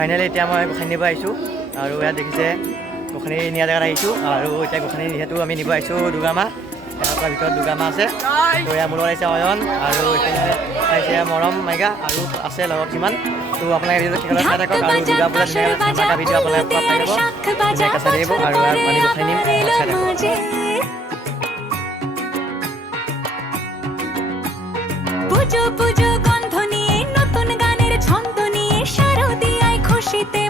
ফাইনেলি এতিয়া মই গোসাঁনী নিব আহিছোঁ আৰু ইয়াত দেখিছে গোসাঁনী নিয়া জেগাত আহিছোঁ আৰু এতিয়া গোসাঁনী যিহেতু আমি নিব আহিছোঁ দুৰ্গা মা তাৰ ভিতৰত দুৰ্গা মা আছে তো ইয়াৰ মোৰ লগত আহিছে অয়ন আৰু এইফালে আহিছে মৰম মাইকা আৰু আছে লগত কিমান তো আপোনালোকে ভিডিঅ'টো শেষলৈ চাই থাকক আৰু দুৰ্গা পূজা ধুনীয়া ভিডিঅ' আপোনালোকে পোৱা পাই যাব ধুনীয়াকৈ চাই থাকিব আৰু আমি গোসাঁনী নিম চাই থাকক। পুজো পুজো গন্ধ নিয়ে নতুন গানের ছন্দ নিয়ে শারদিয়ায় খুশিতে